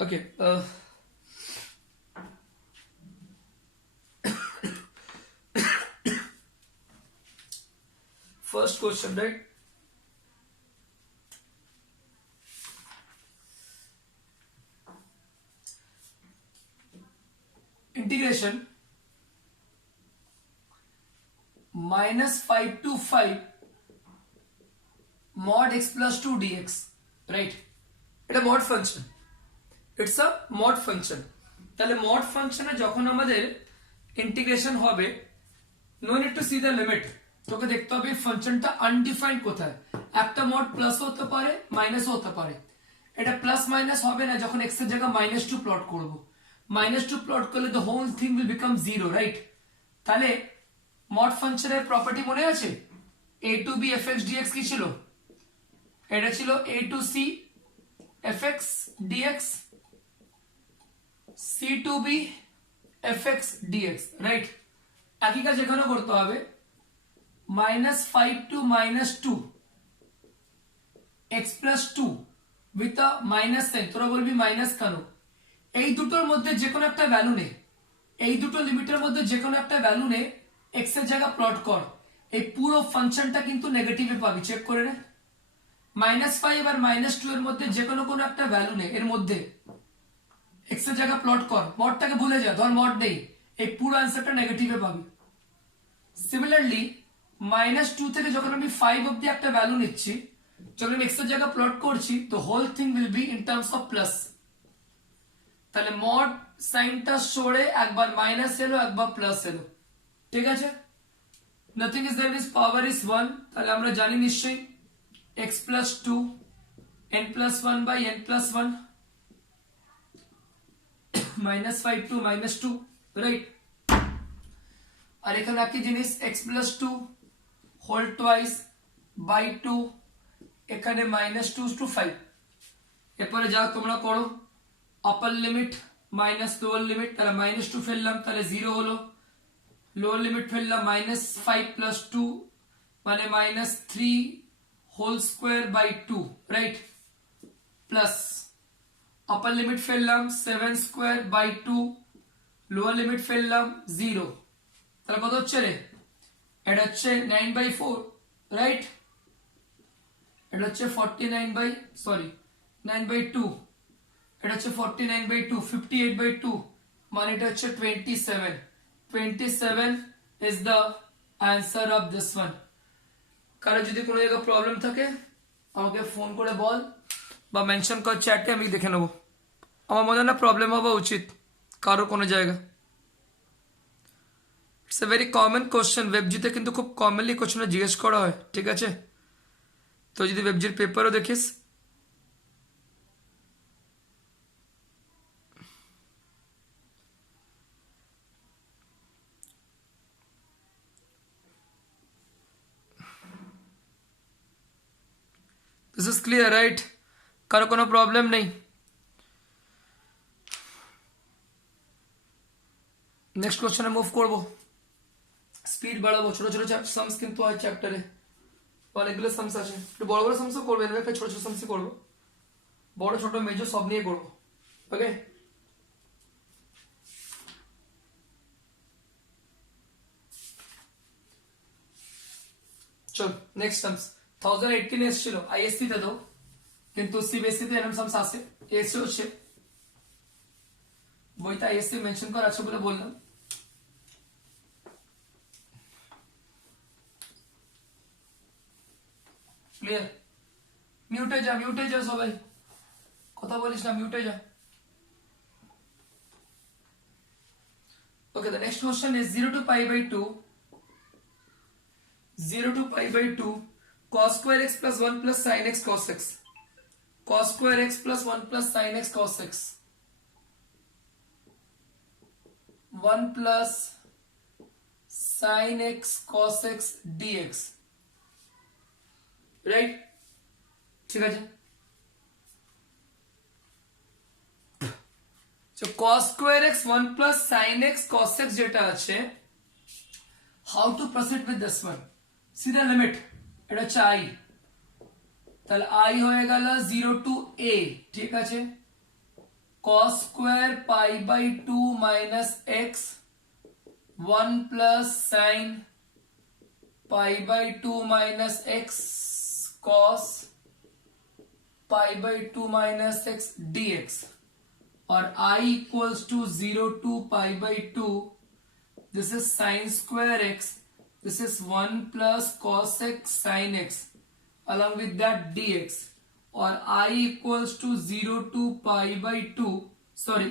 Okay. First question, right? Integration -5 to 5 mod x plus 2 dx, right? এটা mod function. It's a mod function. তাহলে mod function এ যখন আমাদের integration হবে, no need to see the limit, তোকে দেখতে হবে ফাংশনটা আনডিফাইন্ড কোথায়। একটা মড প্লাস হতে পারে, মাইনাসও হতে পারে। এটা প্লাস মাইনাস হবে না যখন x এর জায়গায় -2 প্লট করব। -2 প্লট করলে the whole thing will become 0, right? তাহলে মড ফাংশনের প্রপার্টি মনে আছে? a to b fx dx কি ছিল? এটা ছিল a to c fx dx, c to b fx dx, right? একই কাজ এখানেও করতে হবে। -5 to -2 x plus 2 with a minus sign, তোরা বলবি মাইনাস কেন? এই দুটোর মধ্যে যে কোনো একটা ভ্যালু নে, এই দুটো লিমিটের মধ্যে যে কোনো একটা ভ্যালু নে, x এর জায়গা প্লট কর, এই পুরো ফাংশনটা কিন্তু নেগেটিভে পাবি, চেক করে নে। -5 আর -2 এর মধ্যে যে কোনো একটা ভ্যালু নে, এর মধ্যে x এর জায়গা প্লট কর, মডটাকে ভুলে যা, ধর মড নেই, এই পুরো অ্যান্সারটা নেগেটিভে পাবি। সিমিলারলি -2 থেকে যখন আমি 5 অবধি একটা ভ্যালু নিচ্ছি, যখন আমি x এর জায়গা প্লট করছি, তো whole thing will be in terms of plus. তাহলে মড সাইনটা সরে একবার মাইনাস এলো, একবার প্লাস এলো, ঠিক আছে? Nothing is there, is power is 1, তাহলে আমরা জানি নিশ্চয়ই x plus 2 n plus 1 by n plus 1 -5 to -2, right? আর এখানে একই জিনিস x plus 2 whole twice by 2, এখানে -2 to 5। এরপরে যা তোমরা করো, upper limit minus lower limit, তাহলে -2 ফেললাম তাহলে 0 হলো, লোয়ার লিমিট ফেললাম -5 plus 2 মানে -3 whole square by 2, right? Plus upper limit ফেললাম 7 স্কোয়ার বাই 2, লোয়ার লিমিট ফেললাম 0, তাহলে কত হচ্ছে রে? এটা হচ্ছে 9/4, রাইট? এটা হচ্ছে 9/2, এটা হচ্ছে 49/2, 58/2, মানে এটা হচ্ছে 27 is the answer of this one. কারো যদি কোনো জায়গায় প্রবলেম থাকে আমাকে ফোন করে বল বা মেনশন কর চ্যাটে, আমি দেখে নেবো। আমার মনে হয় না প্রবলেম হওয়া উচিত কারো কোনো জায়গা। It's a very common question, ওয়েবজিতে কিন্তু খুব কমনলি কোশ্চেনটা জিজ্ঞেস করা হয়, ঠিক আছে? তো যদি ওয়েবজির পেপারও দেখিস, দিস ইজ ক্লিয়ার, রাইট? কারো কোনো প্রবলেম নেই? নেক্সট কোশ্চেনে মুভ করবো, স্পিড বাড়াবো। ছোট ছোট সামস কিন্তু হয় চ্যাপ্টারে, অনেকগুলো সামস আছে, একটু বড় বড় সামসও করবো, এর একটা ছোট ছোট সামসই করবো, বড় ছোট মেজর সব নিয়ে করবো, ওকে? চল নেক্সট সামস। 1018 এসেছিল আইএসসি তে, তো কিন্তু সিবিএসসি তে এরকম সামস আসে, এসে হচ্ছে বইতে আইএসসি মেনশন করা আছে বলে বললাম। ক্লিয়ার? মিউটে যা সবাই, কথা বলিস না, মিউটে যা। Okay, the next question is 0 to pi by 2 cos square x plus 1 plus sin x cos x, cos square x plus 1 plus sin x cos x, 1 plus sin x cos x dx, right? ঠিক আছে? So cos square x 1 plus sin x cos x যেটা আছে, how to proceed with this one? See the limit, এটা হচ্ছে I, তাহলে I হয়ে গেল 0 to a, ঠিক আছে? cos square pi by 2 minus x 1 plus sin pi by 2 minus x cos pi by 2 minus x dx, और I equals to 0 to pi by 2. This is sin square x. This is 1 plus cos x sin x along with that dx, or I equals to 0 to pi by 2. Sorry,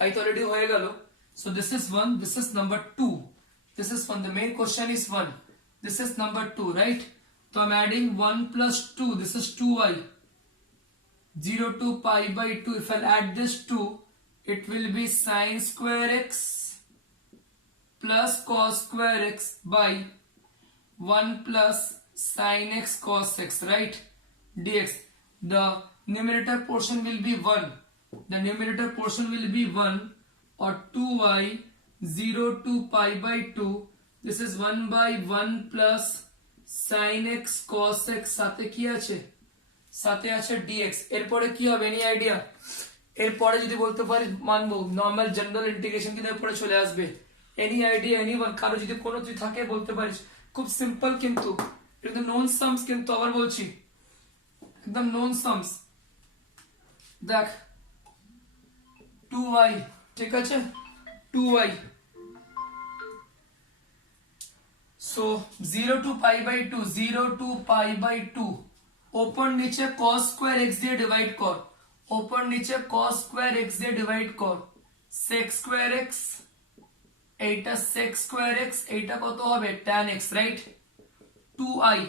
I already hoye galo. So this is 1, this is number 2. This is 1. The main question is 1. This is number 2, right? So I'm adding 1 plus 2. This is 2i. 0 to pi by 2. If I'll add this 2, it will be sin square x plus cos square x by 1 plus sin x cos x, right? Dx. The numerator portion will be 1. The numerator portion will be 1, or 2y 0 to pi by 2. This is 1 by 1 plus sin x cos x সাথে কি আছে? সাথে আছে dx. এরপরে কি হবে? Any idea? এরপরে যদি বলতে পারি মানবো নরমাল জেনারেল ইন্টিগ্রেশন কিন্তু এরপরে চলে আসবে। Any idea anyone? কারো যদি কোনো যদি থাকে বলতে পারিস। খুব সিম্পল কিন্তু একদম নোন সামস, কিন্তু আবার বলছি একদম নোন সামস। দেখ 2y, ঠিক আছে? 2y, so 0 to pi by 2, 0 to pi by 2, ওপর নিচে cos square x দিয়ে ডিভাইড কর, ওপর নিচে cos square x দিয়ে ডিভাইড কর, sec square x, এইটা sec square x, এইটা কত হবে? tan x, right? 2i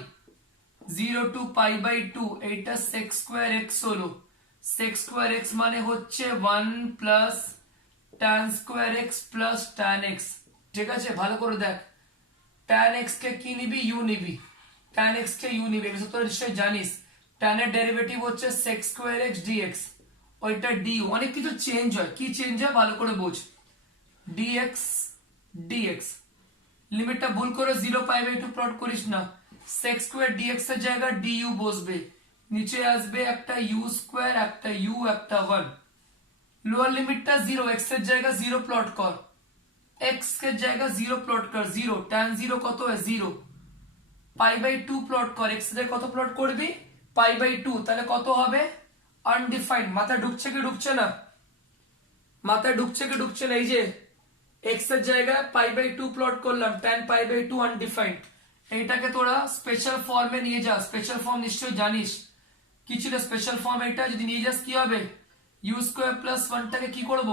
0 to pi by 2, এইটা sec square x হলো, sec square x মানে হচ্ছে 1 plus tan square x plus tan x, ঠিক আছে? ভালো করে দেখ, tan x কে কি নিবি? u নিবি, tan x কে u নিবি। এটা তো নিশ্চয়ই জানিস, tan এর ডেরিভেটিভ হচ্ছে sec square x dx, ওইটা du। অনেক কিছু চেঞ্জ হয়, কি চেঞ্জ হয় ভালো করে বোঝ। dx dx লিমিটটা ভুল করে 0 pi by 2 প্লট করিস না, sec square dx এর জায়গায় du বসবে, নিচে আসবে একটা u স্কয়ার, একটা u, একটা 1। লোয়ার লিমিটটা 0, x এর জায়গায় 0 প্লট কর, x এর জায়গায় 0 প্লট কর, 0 tan 0 কত হয়? 0। pi by 2 প্লট কর, x এর কত প্লট করবি? pi by 2, তাহলে কত হবে? আনডিফাইন্ড। মাথা ঢুকছে কি ঢুকছে না? মাথা ঢুকছে কি ঢুকছে না? এই যে x এর জায়গায় pi by 2 প্লট করলাম, tan pi by 2 আনডিফাইন্ড। এইটাকে তোরা স্পেশাল ফর্মে নিয়ে যা। স্পেশাল ফর্ম নিশ্চয়ই জানিস কি ছিল স্পেশাল ফর্ম। এটা যদি নিয়ে যাস কি হবে? u স্কয়ার প্লাস 1 টাকে কি করব?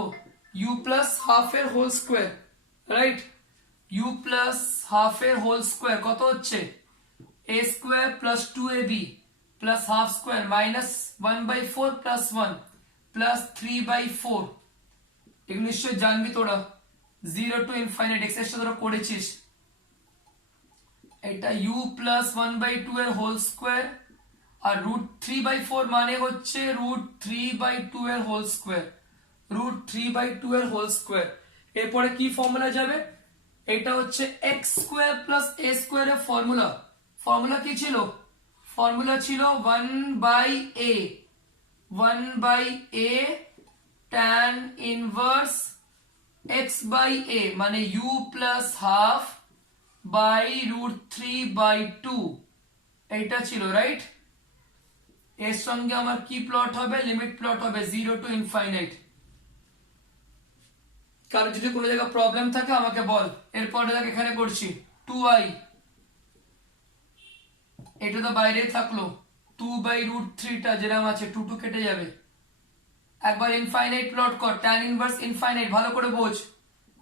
u প্লাস হাফ এর whole square, right? u plus half এর হোল স্কয়ার কত হচ্ছে? a square plus 2ab plus half square minus 1/4 plus 1 plus 3/4। এগুলো নিশ্চয়ই জানবি তোরা। 0 টু ইনফাইনাইট x এর সাথে তোরা করেছিস। এটা u প্লাস 1/2 এর হোল স্কয়ার, আর √3/4 মানে হচ্ছে √3/2 এর হোল স্কয়ার, √3/2 এর হোল স্কয়ার। এরপরে কি ফর্মুলা যাবে? এটা হচ্ছে x square plus a square এর ফর্মুলা। ফর্মুলা কি ছিল? ফর্মুলা ছিল 1/a, 1/a tan inverse x by a, মানে u প্লাস হাফ বাই √3/2, এইটা ছিল, রাইট? এর সঙ্গে আমার কি প্লট হবে? লিমিট প্লট হবে 0 টু ইনফাইনাইট। কারো যদি কোনো জায়গায় প্রবলেম থাকে আমাকে বল। এরপরে দেখ এখানে করছি 2i, এটা তো বাইরেই থাকলো, 2/√3 টা যেরকম আছে 2 2 কেটে যাবে। একবার ইনফাইনাইট প্লট কর, tan ইনভার্স ইনফাইনাইট, ভালো করে বোঝ।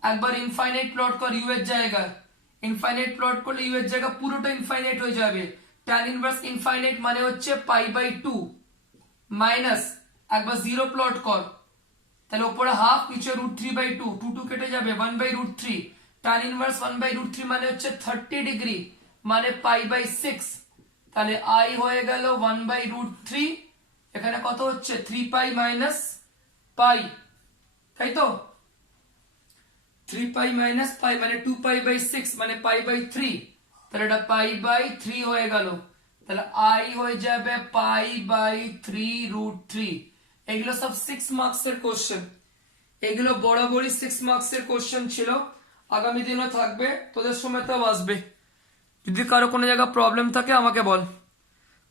একবার ইনফাইনাইট প্লট কর u এর জায়গায়, ইনফাইনাইট প্লট করলে u এর জায়গা পুরোটা ইনফাইনাইট হয়ে যাবে। tan ইনভার্স ইনফাইনাইট মানে হচ্ছে pi/2 মাইনাস একবার 0 প্লট কর, তাহলে উপরে হাফ নিচে √3/2, 2 2 কেটে যাবে 1/√3। tan ইনভার্স 1/√3 মানে হচ্ছে 30 ডিগ্রি, মানে pi/6, তাহলে i হয়ে গেল 1/√3। এখানে কত হচ্ছে? 3π মাইনাস পাই, তাই তো? 3π মাইনাস পাই মানে 2π/6 মানে π/3, তাহলে এটা π/3 হয়ে গেল। তাহলে i হয়ে যাবে π/3 √3। এগুলো সব 6 মার্কসের কোশ্চেন, এগুলো বরাবরই 6 মার্কসের কোশ্চেন ছিল, আগামী দিনও থাকবে, তোদের সময়তেও আসবে। যদি কারো কোনো জায়গা প্রবলেম থাকে আমাকে বল,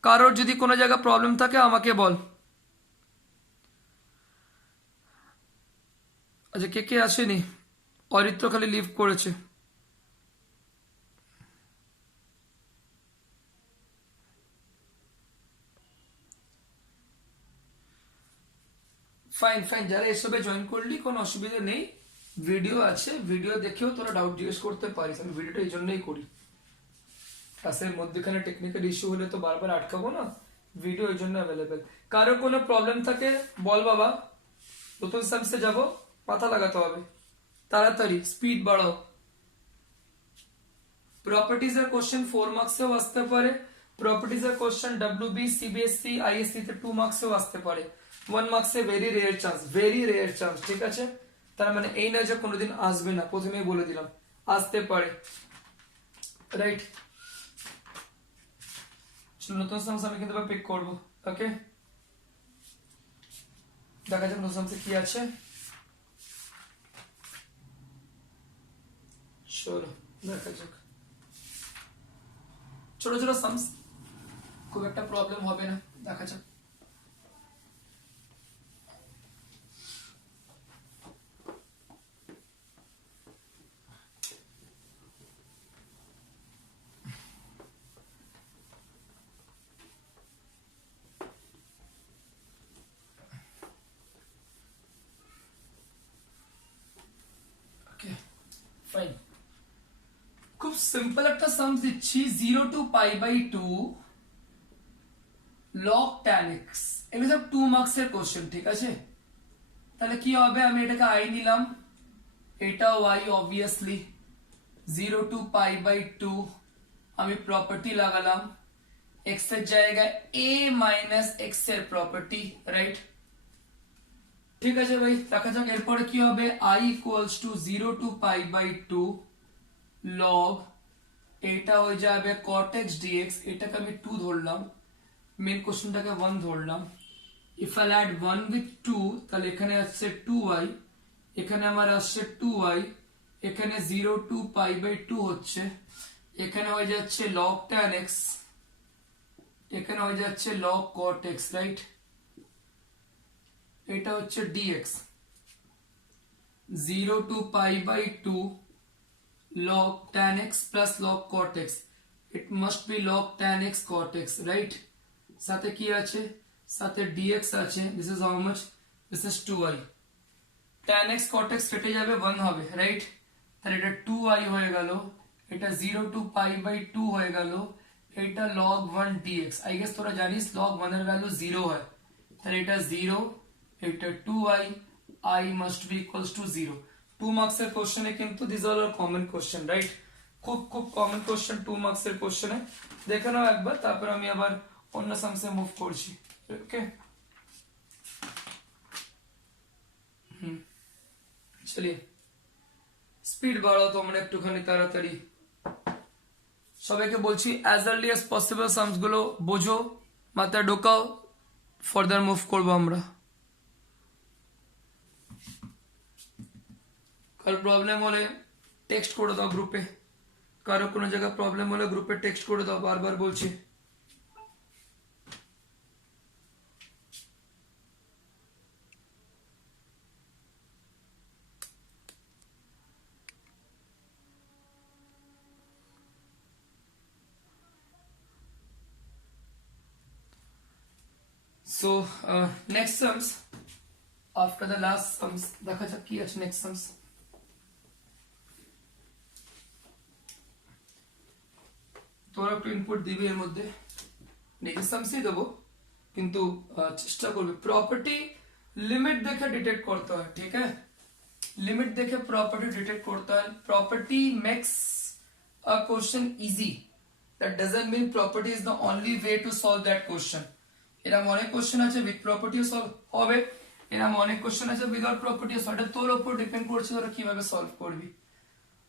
কারোর যদি কোনো জায়গা প্রবলেম থাকে আমাকে বল। আচ্ছা কে কে আসেনি? অরিত্র খালি লিভ করেছে। ফাইন ফাইন, যারা এসবে জয়েন করলি কোনো অসুবিধা নেই, ভিডিও আছে, ভিডিও দেখেও তোরা ডাউট জিজ্ঞেস করতে পারিস। আমি ভিডিওটা এই জন্যই করি, ক্লাসের মধ্যেখানে টেকনিক্যাল ইস্যু হলে তো বারবার আটকাবো না, ভিডিও এই জন্য অ্যাভেলেবেল। কারো কোনো প্রবলেম থাকে বল বাবা, নতুন সামসে যাব, মাথা লাগাতে হবে, তাড়াতাড়ি স্পিড বাড়াও। প্রপার্টিজ এর কোশ্চেন 4 মার্কসেও আসতে পারে, প্রপার্টিজ এর কোশ্চেন ডব্লিউবি সিবিএসসি আইএসসি তে 2 মার্কসেও আসতে পারে, 1 মার্কসে ভেরি রেয়ার চান্স, ঠিক আছে? তার মানে এই না যে কোনোদিন আসবে না, প্রথমেই বলে দিলাম আসতে পারে, রাইট? নতুন সামস আমি কিন্তু পিক করবো, ওকে? দেখা যাক নতুন সামসে কি আছে। চলো দেখা যাক, ছোট ছোট সামস, খুব একটা প্রবলেম হবে না, দেখা যাক। ফাইন, খুব সিম্পল একটা সামস দিচ্ছি, 0 to pi by 2 log tan x, এগুলো সব 2 মার্কসের কোশ্চেন, ঠিক আছে? তাহলে কি হবে, আমি এটাকে i নিলাম, এটাও i obviously, 0 to pi by 2 আমি প্রপার্টি লাগালাম, x এর জায়গায় a মাইনাস x এর প্রপার্টি, রাইট? ঠিক আছে ভাই, দেখা যাক এরপরে কি হবে, i equals to 0 to pi by 2 log, এটা হয়ে যাবে cot x dx, এটাকে আমি 2 ধরলাম, মেন কোশ্চেনটাকে 1 ধরলাম। ইফ আই অ্যাড 1 উইথ 2, তাহলে এখানে আসছে 2i, এখানে আমার আসছে 2i, এখানে 0 টু পাই বাই 2 হচ্ছে, এখানে হয়ে যাচ্ছে log tan x, এখানে হয়ে যাচ্ছে log cot x, রাইট? এটা হচ্ছে dx, 0 to pi by 2 log tan x plus log cot x, it must be log tan x cot x, right? সাথে কি আছে, সাথে dx আছে, this is how much, this is 2i, tan x cot x কেটে যাবে 1 হবে, right? তাহলে এটা 2i হয়ে গেল, এটা 0 টু পাই বাই 2 হয়ে গেল, এটা log 1 dx, আই গেস তোরা জানিস log 1 এর ভ্যালু 0 হয়, তাহলে এটা 0, এটা 2i, i must be equals to 0। 2 মার্কসের কোশ্চেনে কিন্তু this all are common question, right? খুব খুব কমন কোশ্চেন 2 মার্কসের কোশ্চেনে, দেখে নাও একবার, তারপর আমি আবার অন্য সামসে মুভ করছি, ওকে? চলিয়ে স্পিড বাড়াও তোমরা একটুখানি তাড়াতাড়ি, সবাইকে বলছি as early as possible sums গুলো বোঝো, মাথায় ঢোকাও, ফার্দার মুভ করবো আমরা। কারো প্রবলেম হলে টেক্সট করে দাও গ্রুপে, কারো কোনো জায়গায় প্রবলেম হলে গ্রুপে টেক্সট করে দাও, বারবার বলছি। So next sums, after the last sums, দেখা যাক কি আছে next sums। তোরা একটু ইনপুট দিবি এর মধ্যে, নিজের সামসই দেবো, কিন্তু চেষ্টা করবি প্রপার্টি লিমিট দেখে ডিটেক্ট করতে হয়, ঠিক আছে? লিমিট দেখে প্রপার্টি ডিটেক্ট করতে হয়। Property makes a question easy, that doesn't mean property is the only way to solve that question. এরকম অনেক কোশ্চেন আছে উইথ প্রপার্টিও সলভ হবে, এরকম অনেক কোশ্চেন আছে উইদাউট প্রপার্টিও সলভ, এটা তোর উপর ডিপেন্ড করছে তোরা কিভাবে সলভ করবি।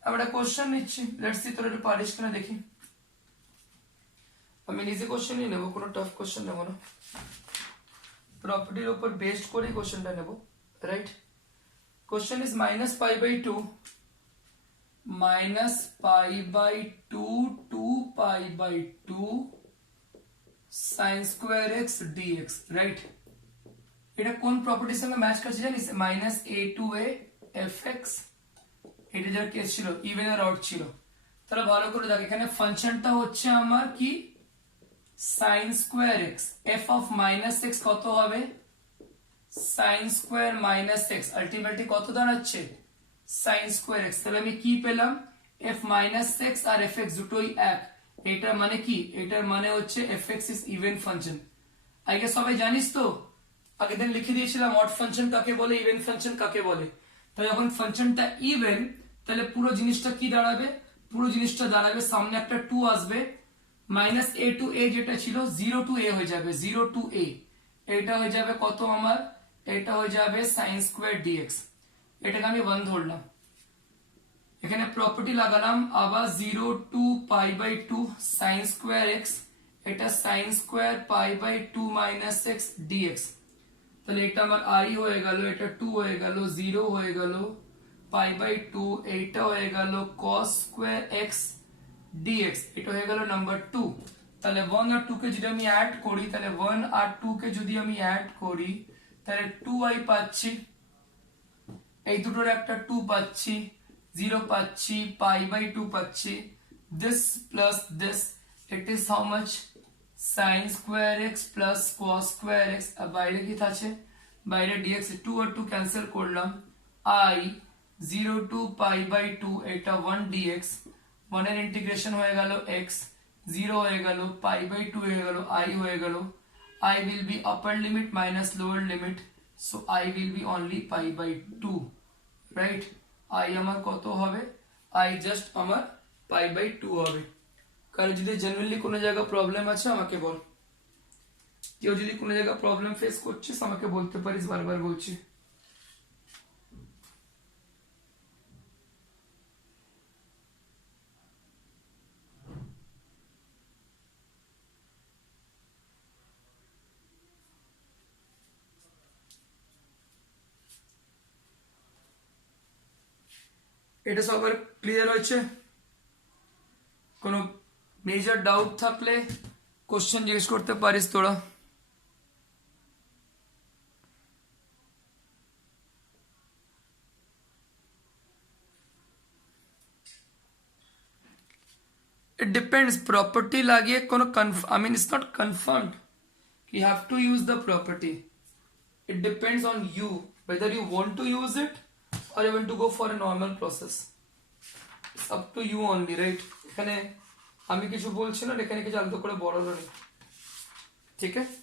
আমরা কোশ্চেন নিচ্ছি, লেটস সি তোরা পারিস কিনা দেখি। আমি নিজে কোশ্চেনই নেবো, কোনো টাফ কোশ্চেন নেবো না। প্রপার্টির উপর বেসড করে কোশ্চেনটা নেব, right? Question is -π/2 -π/2 sin square x dx, right? এটা কোন প্রপার্টির সঙ্গে ম্যাচ করছে জানিস? -a/a fx, এটা যার কেস ছিল ইভেন আর অড ছিল। তাহলে ভালো করে দেখ, এখানে ফাংশনটা হচ্ছে আমার কি sin square x, f of -x কত হবে? sin square - x, আলটিমেটলি কত দাঁড়াচ্ছে? sin square x। তাহলে আমি কি পেলাম? f - x আর fx দুটোই এক। এটার মানে কি? এটার মানে হচ্ছে fx ইজ ইভেন ফাংশন। আগে সবাই জানিস তো, আগের দিন লিখে দিয়েছিলাম অড ফাংশন কাকে বলে, ইভেন ফাংশন কাকে বলে। তাই যখন ফাংশনটা ইভেন, তাহলে পুরো জিনিসটা কি দাঁড়াবে? পুরো জিনিসটা দাঁড়াবে সামনে একটা 2 আসবে, -a to a যেটা ছিল 0 to a হয়ে যাবে, 0 to a। এটা হয়ে যাবে কত আমার? এটা হয়ে যাবে sin square dx। এটাকে আমি 1 ধরলাম, এখানে প্রপার্টি লাগালাম আবার 0 to π/2 sin square x, এটা sin square π/2 - x dx। তাহলে এটা আমার i হয়ে গেল, এটা 2 হয়ে গেল, 0 হয়ে গেল, π/2, এইটা হয়ে গেল cos square x dx, এটা হয়ে গেল নাম্বার 2। তাহলে 1 আর 2 কে যদি আমি অ্যাড করি, তাহলে 1 আর 2 কে যদি আমি অ্যাড করি, তাহলে 2i পাচ্ছি, এই দুটোর একটা 2 পাচ্ছি, 0 পাচ্ছি, π/2 পাচ্ছি, this plus this, it is how much? sin square x plus cos square x। আর বাইরে কি আছে? বাইরে dx, 2 আর 2 ক্যান্সেল করলাম, i 0 to π/2, এটা 1 dx, 1 এর ইন্টিগ্রেশন হয়ে গেল x, 0 হয়ে গেল, π/2 হয়ে গেল, i হয়ে গেল, i will be upper limit minus lower limit, so i will be only π/2, right? i আমার কত হবে? i জাস্ট আমার π/2 হবে। কারণ যদি জেনারেলি কোনো জায়গায় প্রবলেম আছে আমাকে বল, কেউ যদি কোনো জায়গায় প্রবলেম ফেস করছিস আমাকে বলতে পারিস, বারবার বলছি। এটা সবার ক্লিয়ার হয়েছে? কোনো মেজর ডাউট থাকলে কোশ্চেন জিজ্ঞেস করতে পারিস তোরা। It depends, property লাগিয়ে কোনো I mean it's not confirmed you have to use the property. It depends on you whether you want to use it or you want to go for a normal process. It's up to you only, right? এখানে আমি কিছু বলছি না, এখানে কিছু আলাদা করে বলারও নেই, ঠিক আছে?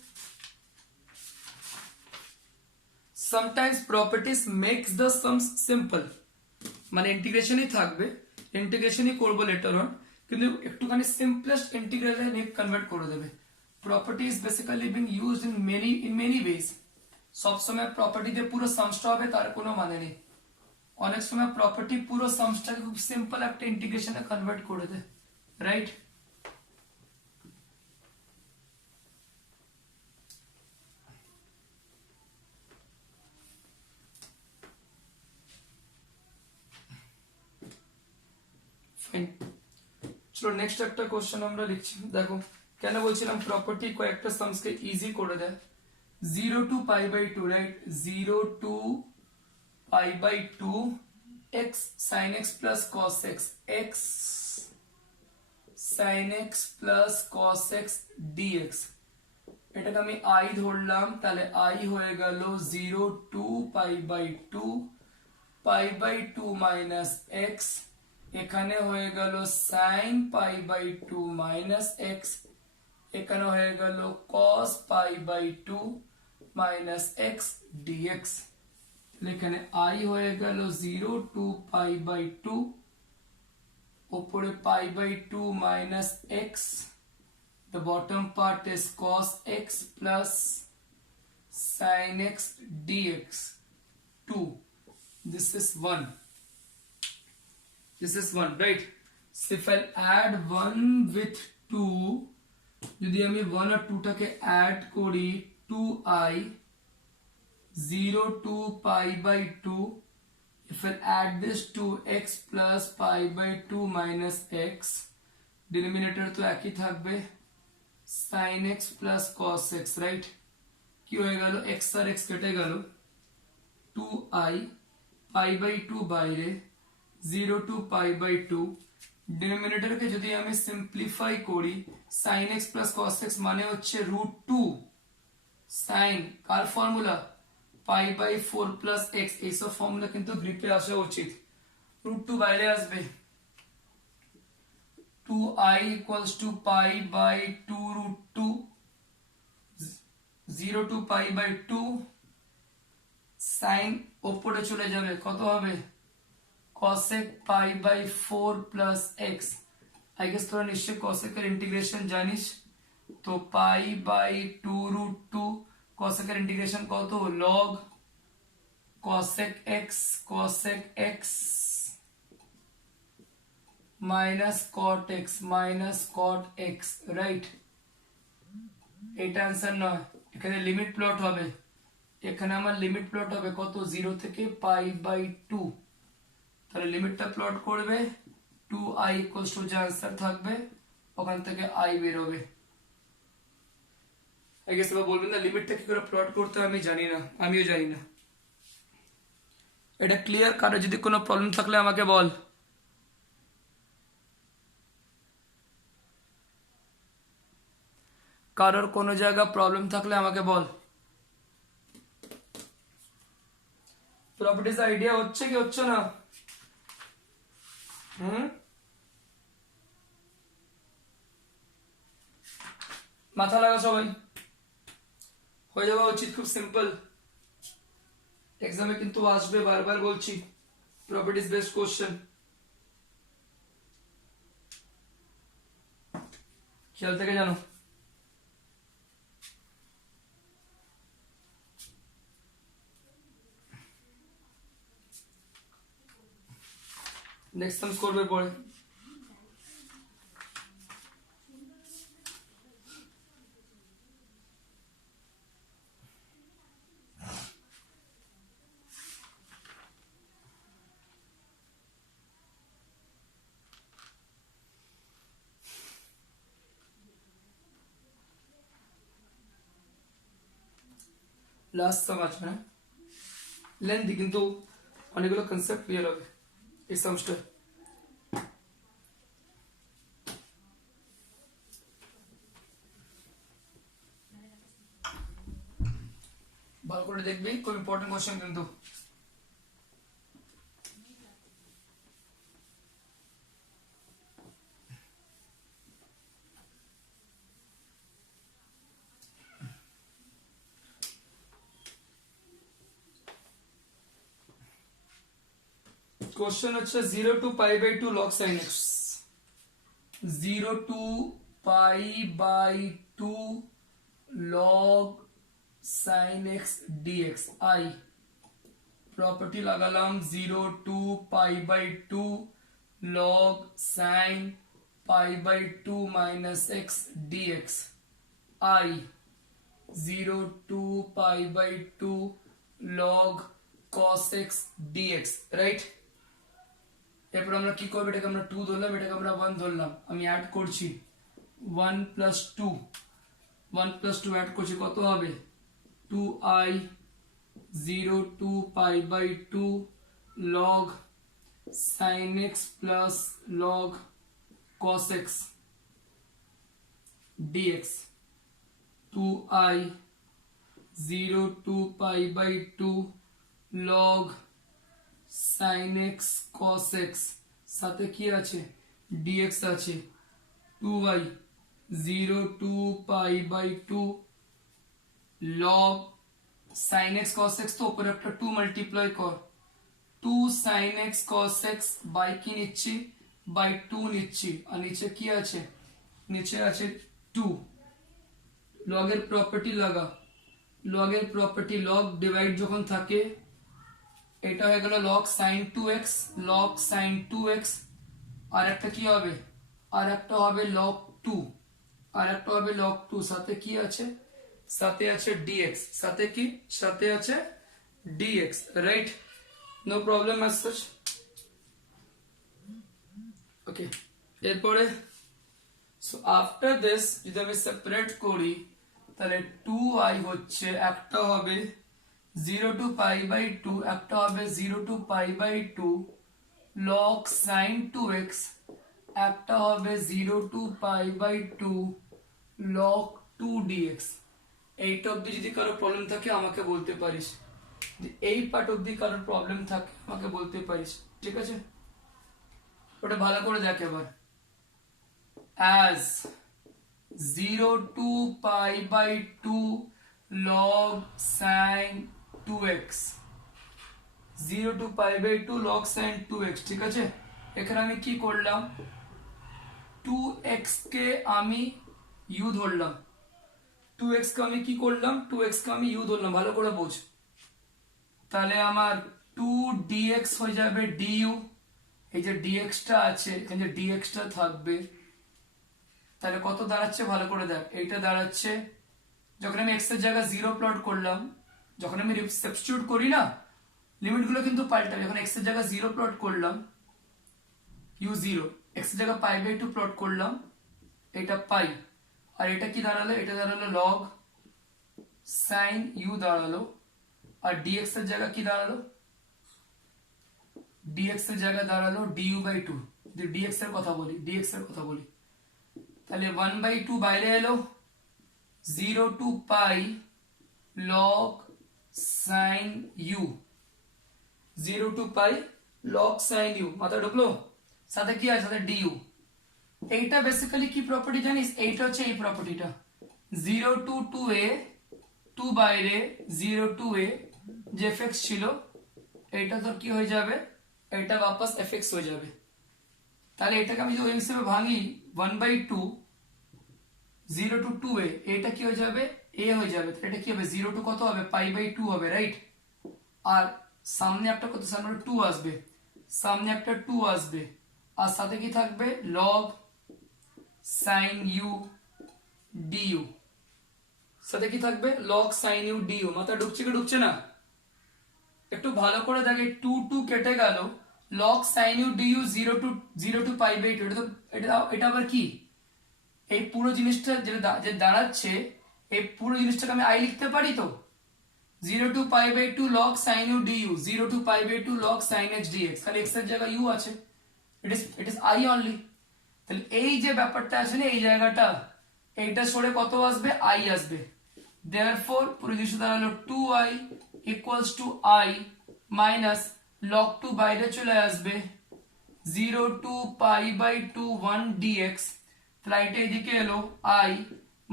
Sometimes properties makes the sums simple, মানে ইন্টিগ্রেশনই থাকবে, ইন্টিগ্রেশনই করবো লেটার অন, কিন্তু একটুখানি সিম্পলেস্ট ইন্টিগ্রালে নিয়ে কনভার্ট করে দেবে। Property is basically being used in many ways. সবসময় প্রপার্টি দিয়ে পুরো সামসটা হবে তার কোনো মানে নেই। অনেক সময় প্রপার্টি পুরো সামসটাকে খুব সিম্পল একটা ইন্টিগ্রেশনে কনভার্ট করে দেয়, রাইট? ফাইন, চলো নেক্সট একটা কোশ্চেন আমরা লিখছি। দেখো কেন বলছিলাম প্রপার্টি কয়েকটা সামসকে ইজি করে দেয়। 0 to π/2, right? 0 to π/2 x sin x plus cos x, x sin x plus cos x dx, এটাকে আমি i ধরলাম, তাহলে i হয়ে গেল 0 to π/2, π/2 minus x, এখানে হয়ে গেল sin π/2 minus x, এখানে হয়ে গেল cos π/2 minus x dx। এখানে i হয়ে গেল 0 to π/2, উপরে π/2 minus x, the bottom part is cos x plus sin x dx 2, this is 1, this is 1, right? So if I add 1 with 2, যদি আমি 1 আর 2 টাকে অ্যাড করি 2i 0 to pi by 2. If I add this to x plus pi by 2 minus x, denominator তো একই থাকবে, sin x plus cos x, right? কি হয়ে গেল, x আর x কেটে গেল, 2i pi by 2 বাইরে, 0 to pi by 2, ডিনোমিনেটরকে যদি আমি সিম্পলিফাই করি, sin x plus cos x মানে হচ্ছে √2 sin car formula, pi by 4 plus x, এইসব ফর্মুলা কিন্তু গ্রিপে আসা উচিত। √2 বাইরে আসবে, 2i equals to pi by 2 √2, 0 to pi by 2, sin ওপরে চলে যাবে, কত হবে, cosec pi by 4 plus x। I guess তোরা নিশ্চয় cosec এর ইন্টিগ্রেশন জানিস, তো pi by 2 √2, cosec এর ইন্টিগ্রেশন কত, log cosec x minus cot x, right? এটা आंसर নয়, এখানে লিমিট প্লট হবে, এখানে আমার লিমিট প্লট হবে কত, 0 থেকে pi by 2, তাহলে লিমিটটা প্লট করবে, 2i equals to যে आंसर থাকবে ওখান থেকে i বের হবে। I guess তোমরা বলবেন না লিমিটটা কি করে প্লট করতে হয়, আমি জানি না, আমিও জানি না। এটা ক্লিয়ার? কারো যদি কোনো প্রবলেম থাকলে আমাকে বল। কারোর কোনো জায়গা প্রবলেম থাকলে আমাকে বল। প্রপার্টিজ আইডিয়া হচ্ছে কি হচ্ছে না? মাথা লাগা সবাই, হয়ে যাওয়া উচিত, খুব সিম্পল। এক্সামে কিন্তু আসবে, বারবার বলছি, প্রপার্টিজ বেসড কোশ্চেন, খেয়াল থেকে জানো। নেক্সট সামস করবে পরে। লাস্ট সাম আসবে, লেন্থি কিন্তু অনেকগুলো কনসেপ্ট ক্লিয়ার হবে এই সামসটা। ভালো করে দেখবি, খুব ইম্পর্টেন্ট কোশ্চেন কিন্তু। কোশ্চেন হচ্ছে 0 to pi by 2 log sin x, 0 to pi by 2 log sin x dx। i property লাগালাম 0 to pi by 2 log sin pi by 2 minus x dx। i 0 to pi by 2 log cos x dx, right? এরপর আমরা কি করব, এটাকে আমরা 2 ধরলাম, এটাকে আমরা 1 ধরলাম, আমি অ্যাড করছি 1 plus 2, 1 plus 2 অ্যাড করছি, কত হবে, 2i 0 to pi by 2 log sin x plus log cos x dx। 2i 0 to pi by 2 log sin x cos x, সাথে কি আছে, dx আছে, 2y 0 to pi by 2 log sin x cos x, তো উপরে একটা 2 multiply কর, 2 sin x cos x by কি নিচ্ছি, বাই 2 নিচ্ছি, আর নিচে কি আছে, নিচে আছে 2। লগের প্রপার্টি লাগা, লগের প্রপার্টি, লগ ডিভাইড যখন থাকে, এটা হয়ে গেল log sin 2x, log sin 2x, আর একটা কি হবে, আর একটা হবে log 2, আর একটা হবে log 2, সাথে কি আছে, সাথে আছে dx, সাথে কি, সাথে আছে dx, right? No problem as such. Okay, এরপরে সো আফটার দিস যদি আমি সেপারেট করি তাহলে 2i হচ্ছে একটা হবে 0 to pi by 2, একটা হবে 0 to pi by 2 log sin 2x, একটা হবে 0 to pi by 2 log 2 dx। এইটা অবধি যদি কারো প্রবলেম থাকে আমাকে বলতে পারিস, এই পার্ট অবধি কারো প্রবলেম থাকে আমাকে বলতে পারিস, ঠিক আছে? ওটা ভালো করে দেখ এবার। as 0 to pi by 2 log sin 2x, 0 to pi by 2 log sin 2x, ঠিক আছে? এখানে আমি কি করলাম, 2x কে আমি u ধরলাম, 2x কে আমি কি করলাম, 2x কে আমি u ধরলাম, ভালো করে বোঝ। তাহলে আমার 2 dx হয়ে যাবে du, এই যে dx টা আছে এখানে যে dx টা থাকবে, তাহলে কত দাঁড়াচ্ছে ভালো করে দেখ। এইটা দাঁড়াচ্ছে, যখন আমি x এর জায়গায় 0 প্লট করলাম, যখন আমি সাবস্টিটিউট করি না লিমিট গুলো কিন্তু পাল্টাবে। এখন x এর জায়গায় 0 প্লট করলাম u0, x এর জায়গায় পাই বাই 2 প্লট করলাম, এটা পাই, আর এটা কি দাঁড়ালো, এটা দাঁড়ালো log sin u দাঁড়ালো, আর dx এর জায়গায় কি দাঁড়ালো, dx এর জায়গায় দাঁড়ালো du বাই 2। যদি dx এর কথা বলি তাহলে 1 বাই 2 বাইরে এলো, 0 to pi log sin u, 0 to pi log sin u, মাথা ঢুকলো? সাথে কি আছে, সাথে du। এইটা বেসিক্যালি কি প্রপার্টি জানিস, এইটা হচ্ছে এই প্রপার্টিটা, 0 to 2a, 2 বাইরে 0 to a যে fx ছিল এইটা তো কি হয়ে যাবে, এটা वापस fx হয়ে যাবে। তাহলে এটাকে আমি যদি ওই হিসেবে ভাঙি 1 বাই 2 0 to 2a, এটা কি হয়ে যাবে a হয়ে যাবে, তাহলে এটা কি হবে 0 to কত হবে পাই বাই 2 হবে, রাইট? আর সামনে একটা কত, সামনে 2 আসবে, সামনে একটা 2 আসবে, আর সাথে কি থাকবে log sin u du, সাথে কি থাকবে log sin u du। মাথা ঢুকছে কি ঢুকছে না? একটু ভালো করে দেখে, 2 2 কেটে গেল, log sin u du 0 to pi by 2, এটা আবার কি, এই পুরো জিনিসটা যেটা যে দাঁড়াচ্ছে, এই পুরো জিনিসটাকে আমি i লিখতে পারি তো, 0 to pi by 2 log sin u du, 0 to pi by 2 log sin h dx, তাহলে x এর জায়গায় u আছে, it is i only। তাহলে এই যে ব্যাপারটা আছে না, এই জায়গাটা এইটা সরে কত আসবে, i আসবে। therefore পুরো জিনিসটা দাঁড়ালো 2i equals to i minus log 2 বাইরে চলে আসবে, 0 to pi by 2 1 dx, তাহলে এটা এদিকে এলো i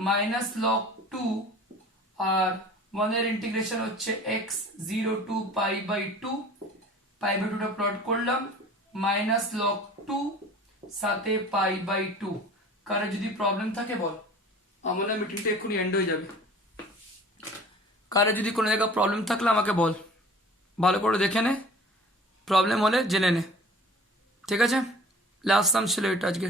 minus log 2, আর 1 এর ইন্টিগ্রেশন হচ্ছে x 0 to pi by 2, pi by 2 টা প্লট করলাম, minus log 2 সাথে pi by 2। কারো যদি প্রবলেম থাকে বল, আমার মিটিংটা এক্ষুনি এন্ড হয়ে যাবে। কারো যদি কোনো জায়গায় প্রবলেম থাকলে আমাকে বল, ভালো করে দেখে নে, প্রবলেম হলে জেনে নে, ঠিক আছে? লাস্ট সাম ছিল এটা আজকে।